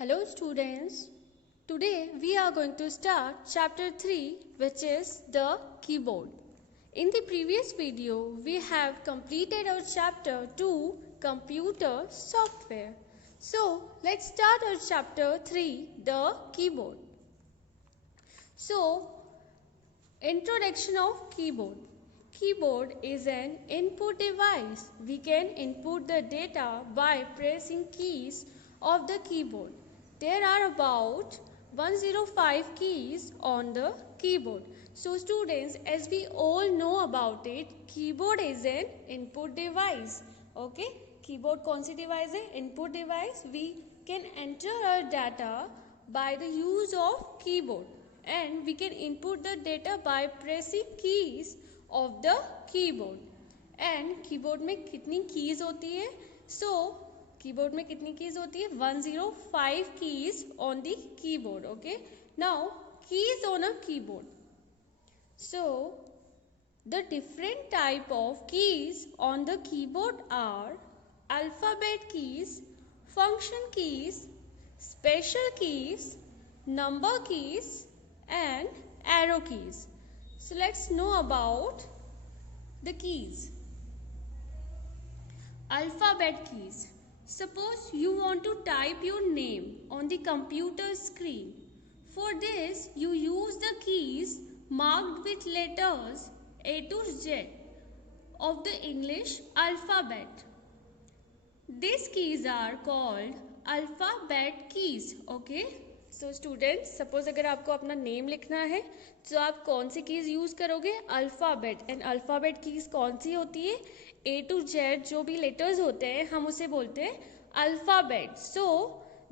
Hello students, today we are going to start chapter 3 which is the keyboard. In the previous video we have completed our chapter 2 computer software. So let's start our chapter 3 the keyboard. So introduction of keyboard. Keyboard is an input device. We can input the data by pressing keys of the keyboard. There are about 105 keys on the keyboard. So students, as we all know about it, keyboard is an input device. Okay, keyboard कौन सी device है? Input device. We can enter our data by the use of keyboard, and we can input the data by pressing keys of the keyboard. And keyboard में कितनी keys होती है? So keyboard में कितनी keys होती है? 105 keys on the keyboard. Okay, now keys on a keyboard. So the different type of keys on the keyboard are alphabet keys, function keys, special keys, number keys and arrow keys. So let's know about the keys. Alphabet keys. Suppose you want to type your name on the computer screen. For this, you use the keys marked with letters A to Z of the English alphabet. These keys are called alphabet keys. Okay? So students, suppose अगर आपको अपना name लिखना है तो आप कौन सी keys use करोगे? Alphabet. And alphabet keys कौन सी होती है? A to Z जो भी लेटर्स होते हैं हम उसे बोलते हैं alphabet. So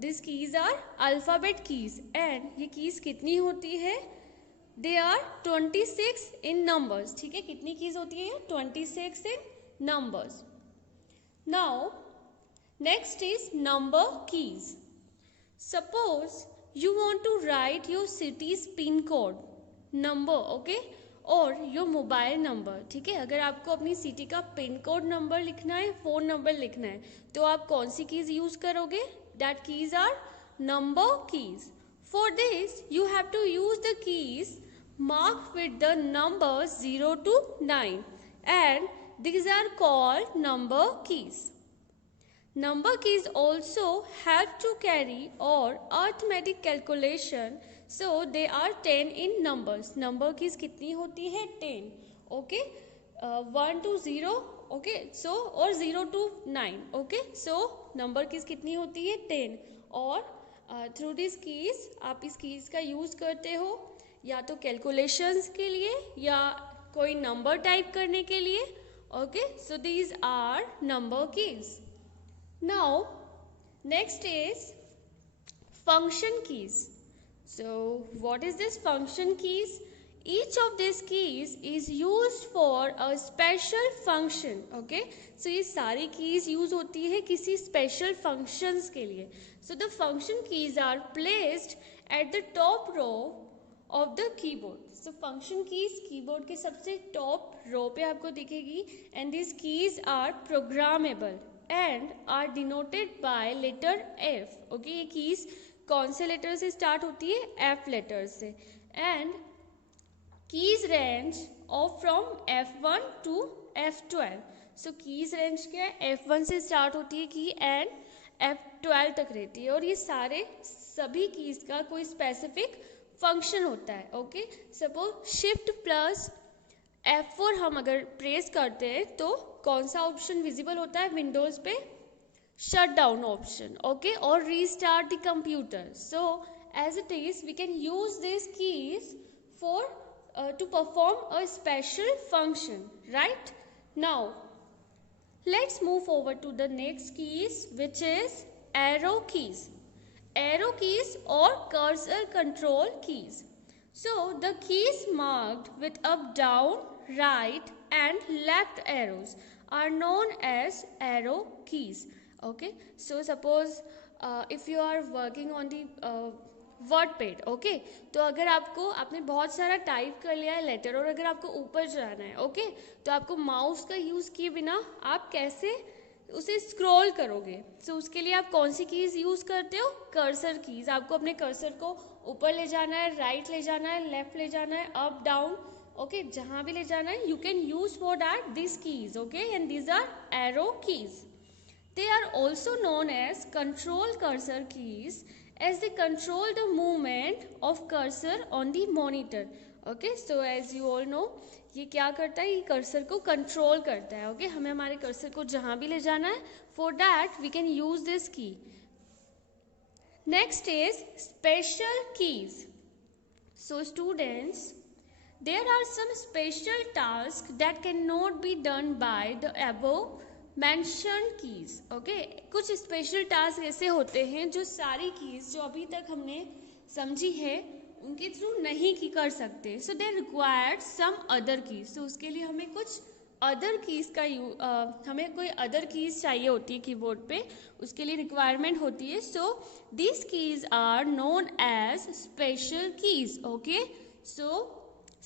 this keys are alphabet keys. And ये कीज कितनी होती है? They are 26 in numbers. ठीक है, कितनी कीज होती है? 26 in numbers. Now next is number keys. Suppose you want to write your city's pin code number, okay, और your mobile number. ठीक है, अगर आपको अपनी सिटी का पिन कोड नंबर लिखना है, फ़ोन नंबर लिखना है, तो आप कौन सी कीज़ यूज़ करोगे? That keys are number keys. For this you have to use the keys marked with the numbers 0 to 9 and these are called number keys. Number keys also have to carry or arithmetic calculation, so they are 10 in numbers. Number keys कितनी होती है? 10. Okay, 1 to 0. Okay, so और 0 to 9. Okay, so number keys कितनी होती है? 10. और through these keys आप इस keys का use करते हो या तो calculations के लिए या कोई number type करने के लिए. Okay, so these are number keys. Now next is function keys. So what is this function keys? Each of these keys is used for a special function. Okay, so ये सारी keys use होती है किसी special functions के लिए. So the function keys are placed at the top row of the keyboard. So function keys keyboard के सबसे top row पे आपको दिखेगी and these keys are programmable and are denoted by letter F. Okay, ये keys कौन से letter से start होती है? F लेटर से. And keys range of from F1 to F12. So keys range क्या है? F1 से स्टार्ट होती है की एंड F12 तक रहती है. और ये सारे सभी कीज का कोई स्पेसिफिक फंक्शन होता है. Okay, suppose shift plus F4 हम अगर प्रेस करते हैं तो कौन सा ऑप्शन विजिबल होता है विंडोज पे? Shut down option. ओके, और restart the computer. So as it is we can use this keys for to perform a special function. Right, now let's move forward to the next keys which is arrow keys. Arrow keys और cursor control keys. So the keys marked with up, down, right and left arrows are known as arrow keys. Okay, so suppose if you are working on the WordPad, okay, तो अगर आपने बहुत सारा type कर लिया है letter और अगर आपको ऊपर जाना है, okay, तो आपको माउस का यूज़ किए बिना आप कैसे उसे स्क्रॉल करोगे। सो उसके लिए आप कौन सी कीज यूज करते हो? Cursor keys. आपको अपने कर्सर को ऊपर ले जाना है, राइट ले जाना है, लेफ्ट ले जाना है, अप डाउन, ओके, जहां भी ले जाना है, you can use for that this keys, okay, and these are arrow keys. They are also known as control cursor keys as they control the movement of cursor on the monitor. Okay, so as you all know, ये क्या करता है? ये cursor को control करता है. Okay, हमें हमारे कर्सर को जहां भी ले जाना है, for that we can use this key. Next is special keys. So students, there are some special tasks that cannot be done by the above mentioned keys. Okay, कुछ स्पेशल टास्क ऐसे होते हैं जो सारी कीज जो अभी तक हमने समझी है उनके थ्रू नहीं की कर सकते. So they required some other keys. So उसके लिए हमें कुछ अदर कीज का हमें कोई अदर कीज चाहिए होती है कीबोर्ड पे, उसके लिए रिक्वायरमेंट होती है. So this keys are known as special keys. Okay, so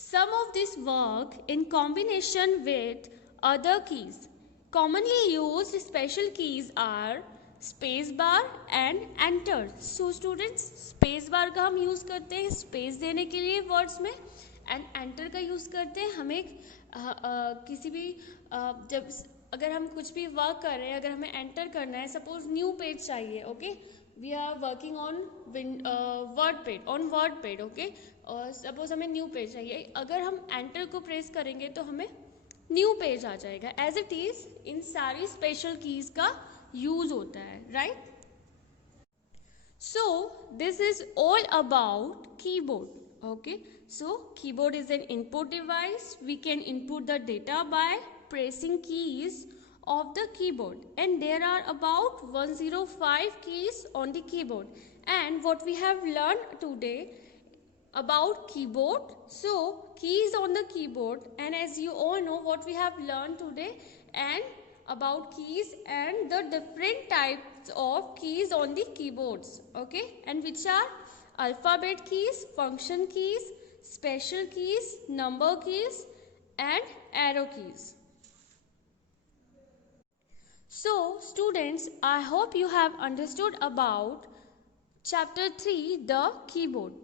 some of this work in combination with other keys. Commonly used special keys are space bar and enter. So students, space bar का हम use करते हैं space देने के लिए words में, and enter का use करते हैं हमें किसी भी जब अगर हम कुछ भी वर्क कर रहे हैं, अगर हमें एंटर करना है, सपोज न्यू पेज चाहिए, okay, we are working on word pad, okay, और सपोज हमें न्यू पेज चाहिए, अगर हम एंटर को प्रेस करेंगे तो हमें न्यू पेज आ जाएगा. एज इट इज इन सारी स्पेशल कीज का यूज होता है, right? So this is all about keyboard. Okay, so keyboard is an input device. We can input the data by pressing keys of the keyboard, and there are about 105 keys on the keyboard. And what we have learned today about keyboard, so keys on the keyboard, and as you all know what we have learned today and about keys and the different types of keys on the keyboards, okay, and which are alphabet keys, function keys, special keys, number keys and arrow keys. So students, I hope you have understood about chapter 3, the keyboard.